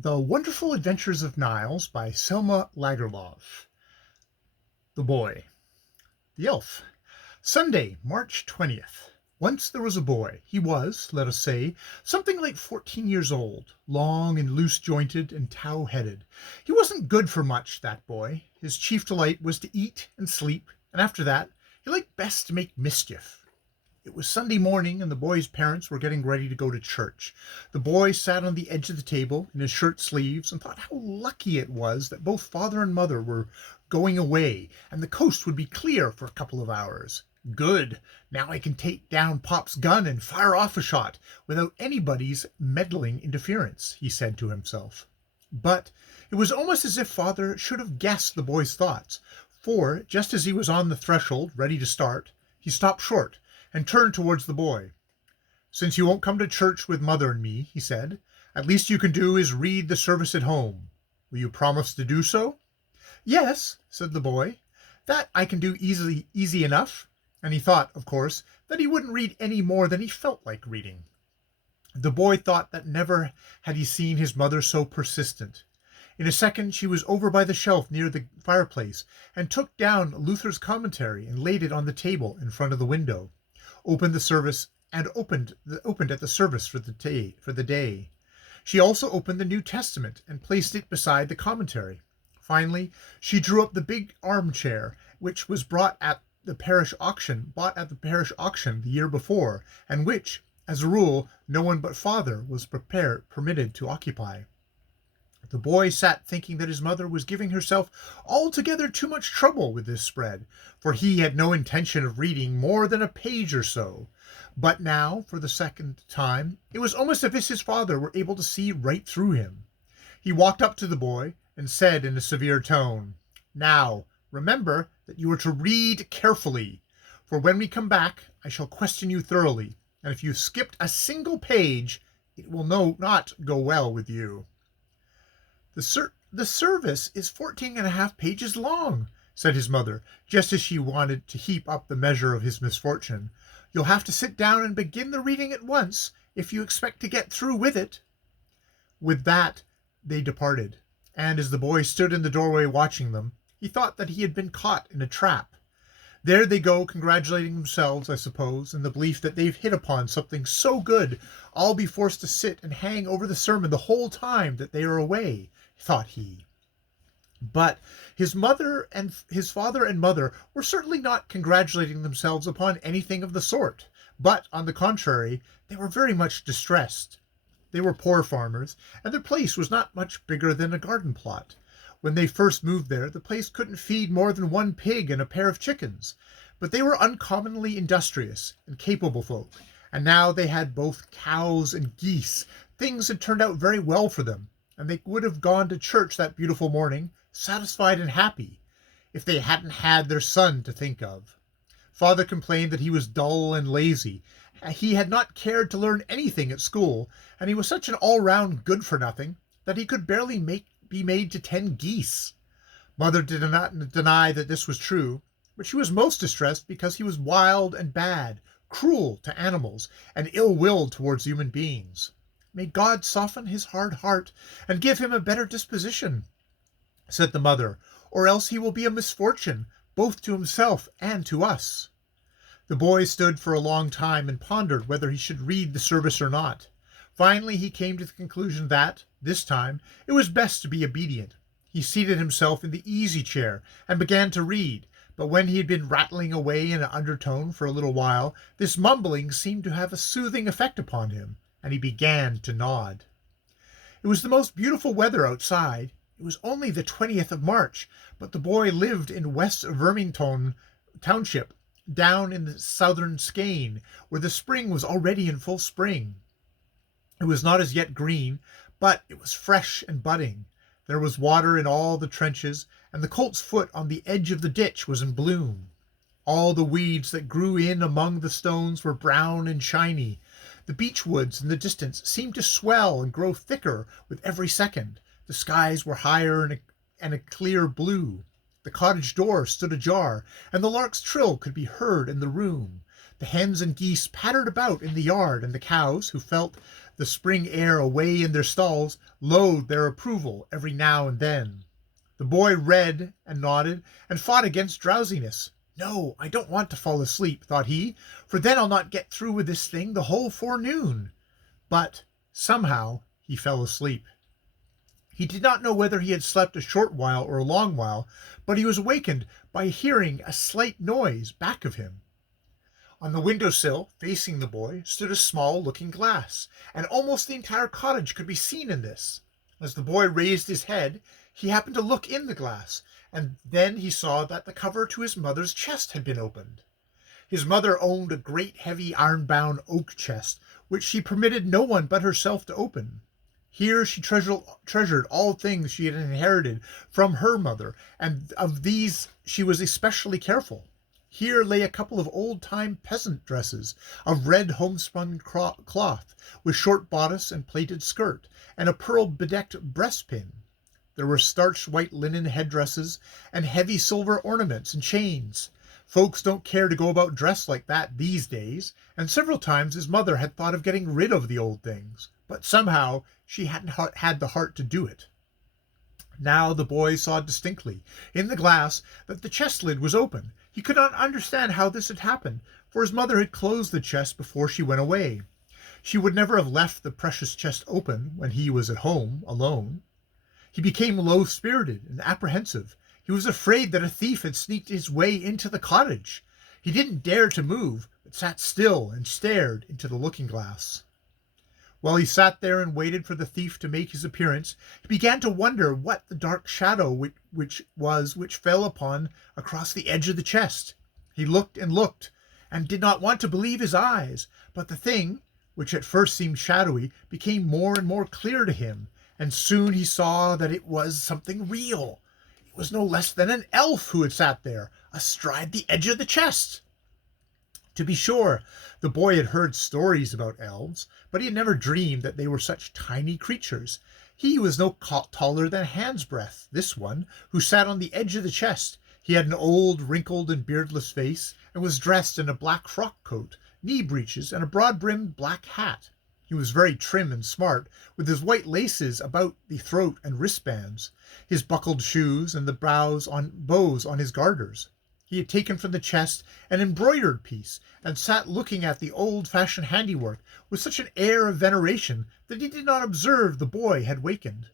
The Wonderful Adventures of Niles by Selma Lagerlof. The Boy. The Elf. Sunday, March 20th. Once there was a boy. He was, let us say, something like 14 years old, long and loose-jointed and tow-headed. He wasn't good for much, that boy. His chief delight was to eat and sleep, and after that, he liked best to make mischief. It was Sunday morning, and the boy's parents were getting ready to go to church. The boy sat on the edge of the table in his shirt sleeves and thought how lucky it was that both father and mother were going away, and the coast would be clear for a couple of hours. Good. Now I can take down Pop's gun and fire off a shot without anybody's meddling interference, he said to himself. But it was almost as if father should have guessed the boy's thoughts, for just as he was on the threshold, ready to start, he stopped short and turned towards the boy. "Since you won't come to church with mother and me," he said, "at least you can do is read the service at home. Will you promise to do so?" "Yes," said the boy, "that I can do easy enough," and he thought, of course, that he wouldn't read any more than he felt like reading. The boy thought that never had he seen his mother so persistent. In a second she was over by the shelf near the fireplace, and took down Luther's commentary and laid it on the table in front of the window. Opened at the service for the day. She also opened the New Testament and placed it beside the commentary. Finally, she drew up the big armchair, which was bought at the parish auction the year before, and which, as a rule, no one but father was permitted to occupy. The boy sat thinking that his mother was giving herself altogether too much trouble with this spread, for he had no intention of reading more than a page or so. But now, for the second time, it was almost as if his father were able to see right through him. He walked up to the boy and said in a severe tone, "Now, remember that you are to read carefully, for when we come back I shall question you thoroughly, and if you skipped a single page, it will not go well with you." The service is 14.5 pages long," said his mother, just as she wanted to heap up the measure of his misfortune. "You'll have to sit down and begin the reading at once, if you expect to get through with it." With that they departed, and as the boy stood in the doorway watching them, he thought that he had been caught in a trap. There they go, congratulating themselves, I suppose, in the belief that they've hit upon something so good, I'll be forced to sit and hang over the sermon the whole time that they are away, thought he. But his father and mother were certainly not congratulating themselves upon anything of the sort, but, on the contrary, they were very much distressed. They were poor farmers, and their place was not much bigger than a garden plot. When they first moved there, the place couldn't feed more than one pig and a pair of chickens, but they were uncommonly industrious and capable folk, and now they had both cows and geese. Things had turned out very well for them, and they would have gone to church that beautiful morning, satisfied and happy, if they hadn't had their son to think of. Father complained that he was dull and lazy. He had not cared to learn anything at school, and he was such an all-round good-for-nothing that he could barely be made to tend geese. Mother did not deny that this was true, but she was most distressed because he was wild and bad, cruel to animals, and ill-willed towards human beings. "May God soften his hard heart and give him a better disposition," said the mother, "or else he will be a misfortune, both to himself and to us." The boy stood for a long time and pondered whether he should read the service or not. Finally he came to the conclusion that, this time, it was best to be obedient. He seated himself in the easy chair and began to read, but when he had been rattling away in an undertone for a little while, this mumbling seemed to have a soothing effect upon him, and he began to nod. It was the most beautiful weather outside. It was only the 20th of March, but the boy lived in West Vermington Township, down in the southern skein, where the spring was already in full spring. It was not as yet green, but it was fresh and budding. There was water in all the trenches, and the colt's foot on the edge of the ditch was in bloom. All the weeds that grew in among the stones were brown and shiny. The beech woods in the distance seemed to swell and grow thicker with every second. The skies were higher and a clear blue. The cottage door stood ajar, and the lark's trill could be heard in the room. The hens and geese pattered about in the yard, and the cows, who felt the spring air away in their stalls lowed their approval every now and then. The boy read and nodded and fought against drowsiness. No, I don't want to fall asleep, thought he, for then I'll not get through with this thing the whole forenoon. But somehow he fell asleep. He did not know whether he had slept a short while or a long while, but he was awakened by hearing a slight noise back of him. On the windowsill, facing the boy, stood a small looking glass, and almost the entire cottage could be seen in this. As the boy raised his head, he happened to look in the glass, and then he saw that the cover to his mother's chest had been opened. His mother owned a great heavy iron-bound oak chest, which she permitted no one but herself to open. Here she treasured all things she had inherited from her mother, and of these she was especially careful. Here lay a couple of old-time peasant dresses of red homespun cloth, with short bodice and plaited skirt, and a pearl-bedecked breastpin. There were starched white linen headdresses, and heavy silver ornaments and chains. Folks don't care to go about dressed like that these days, and several times his mother had thought of getting rid of the old things, but somehow she hadn't had the heart to do it. Now the boy saw distinctly, in the glass, that the chest lid was open. He could not understand how this had happened, for his mother had closed the chest before she went away. She would never have left the precious chest open when he was at home, alone. He became low-spirited and apprehensive. He was afraid that a thief had sneaked his way into the cottage. He didn't dare to move, but sat still and stared into the looking-glass. While he sat there and waited for the thief to make his appearance, he began to wonder what the dark shadow which fell upon across the edge of the chest. He looked and did not want to believe his eyes, but the thing, which at first seemed shadowy, became more and more clear to him, and soon he saw that it was something real. It was no less than an elf who had sat there, astride the edge of the chest. To be sure, the boy had heard stories about elves, but he had never dreamed that they were such tiny creatures. He was no taller than a hand's breadth, this one, who sat on the edge of the chest. He had an old, wrinkled, and beardless face, and was dressed in a black frock coat, knee breeches, and a broad-brimmed black hat. He was very trim and smart, with his white laces about the throat and wristbands, his buckled shoes, and the bows on his garters. He had taken from the chest an embroidered piece, and sat looking at the old-fashioned handiwork with such an air of veneration that he did not observe the boy had wakened.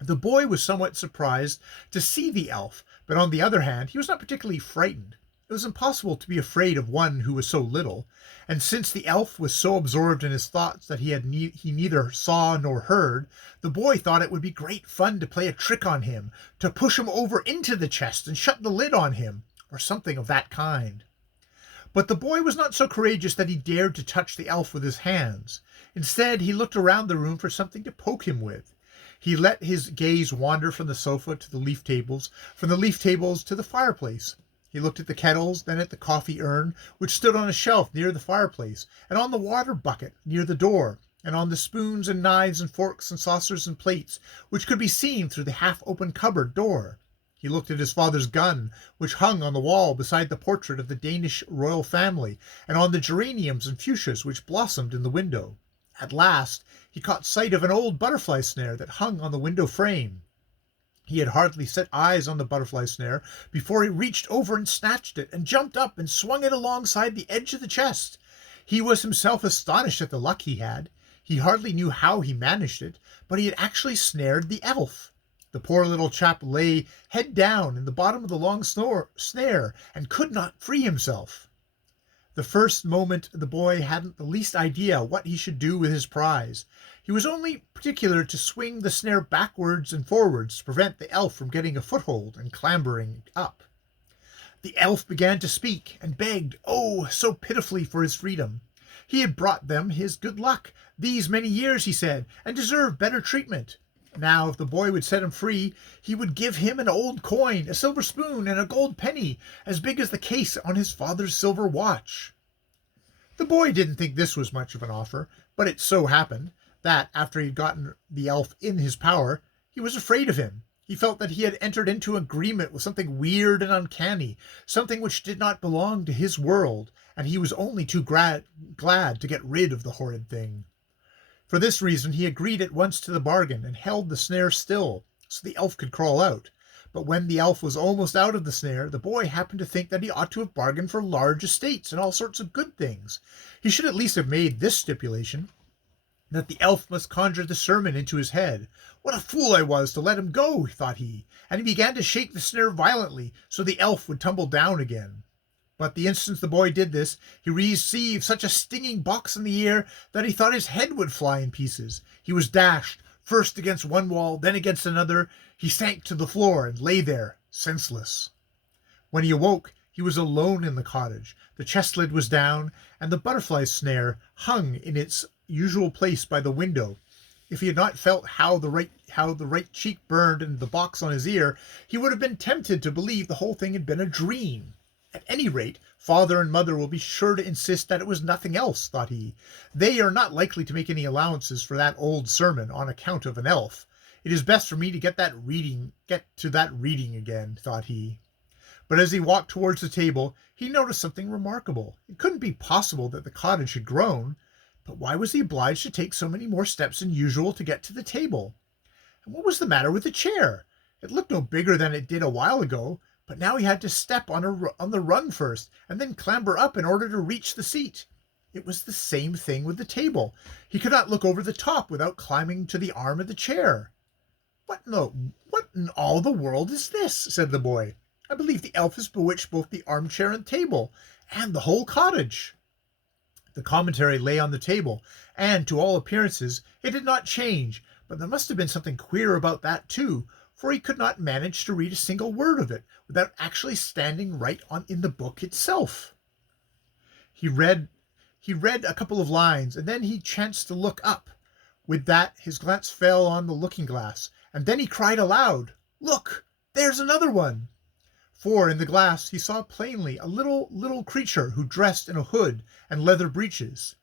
The boy was somewhat surprised to see the elf, but on the other hand he was not particularly frightened. It was impossible to be afraid of one who was so little, and since the elf was so absorbed in his thoughts that he neither saw nor heard, the boy thought it would be great fun to play a trick on him, to push him over into the chest and shut the lid on him, or something of that kind. But the boy was not so courageous that he dared to touch the elf with his hands. Instead, he looked around the room for something to poke him with. He let his gaze wander from the sofa to the leaf tables, from the leaf tables to the fireplace. He looked at the kettles, then at the coffee urn, which stood on a shelf near the fireplace, and on the water bucket near the door, and on the spoons and knives and forks and saucers and plates, which could be seen through the half-open cupboard door. He looked at his father's gun, which hung on the wall beside the portrait of the Danish royal family, and on the geraniums and fuchsias which blossomed in the window. At last, he caught sight of an old butterfly snare that hung on the window frame. He had hardly set eyes on the butterfly snare before he reached over and snatched it, and jumped up and swung it alongside the edge of the chest. He was himself astonished at the luck he had. He hardly knew how he managed it, but he had actually snared the elf. The poor little chap lay head down in the bottom of the long snare, and could not free himself. The first moment the boy hadn't the least idea what he should do with his prize. He was only particular to swing the snare backwards and forwards to prevent the elf from getting a foothold and clambering up. The elf began to speak, and begged, oh, so pitifully, for his freedom. He had brought them his good luck these many years, he said, and deserved better treatment. Now, if the boy would set him free, he would give him an old coin, a silver spoon, and a gold penny, as big as the case on his father's silver watch. The boy didn't think this was much of an offer, but it so happened that, after he had gotten the elf in his power, he was afraid of him. He felt that he had entered into agreement with something weird and uncanny, something which did not belong to his world, and he was only too glad to get rid of the horrid thing. For this reason he agreed at once to the bargain and held the snare still, so the elf could crawl out. But when the elf was almost out of the snare, the boy happened to think that he ought to have bargained for large estates and all sorts of good things. He should at least have made this stipulation, that the elf must conjure the sermon into his head. What a fool I was to let him go, thought he, and he began to shake the snare violently, so the elf would tumble down again. But the instant the boy did this, he received such a stinging box in the ear that he thought his head would fly in pieces. He was dashed, first against one wall, then against another. He sank to the floor and lay there, senseless. When he awoke, he was alone in the cottage. The chest lid was down, and the butterfly snare hung in its usual place by the window. If he had not felt how the right cheek burned and the box on his ear, he would have been tempted to believe the whole thing had been a dream. At any rate, father and mother will be sure to insist that it was nothing else, thought he. They are not likely to make any allowances for that old sermon on account of an elf. It is best for me to get to that reading again, thought he. But as he walked towards the table, he noticed something remarkable. It couldn't be possible that the cottage had grown, but why was he obliged to take so many more steps than usual to get to the table? And what was the matter with the chair? It looked no bigger than it did a while ago, but now he had to step on the rung first, and then clamber up in order to reach the seat. It was the same thing with the table. He could not look over the top without climbing to the arm of the chair. What in all the world is this?" said the boy. "I believe the elf has bewitched both the armchair and table, and the whole cottage." The commentary lay on the table, and to all appearances it did not change, but there must have been something queer about that too, for he could not manage to read a single word of it without actually standing right in the book itself. He read a couple of lines, and then he chanced to look up. With that, his glance fell on the looking-glass, and then he cried aloud, "Look, there's another one!" For in the glass he saw plainly a little creature who dressed in a hood and leather breeches.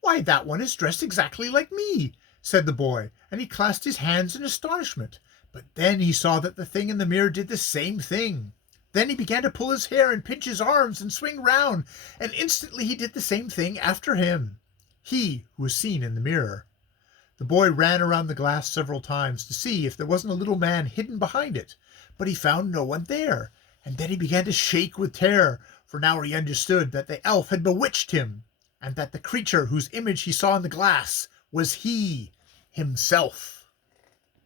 "Why, that one is dressed exactly like me," said the boy, and he clasped his hands in astonishment. But then he saw that the thing in the mirror did the same thing. Then he began to pull his hair and pinch his arms and swing round, and instantly he did the same thing after him. He who was seen in the mirror. The boy ran around the glass several times to see if there wasn't a little man hidden behind it, but he found no one there, and then he began to shake with terror, for now he understood that the elf had bewitched him, and that the creature whose image he saw in the glass was he himself.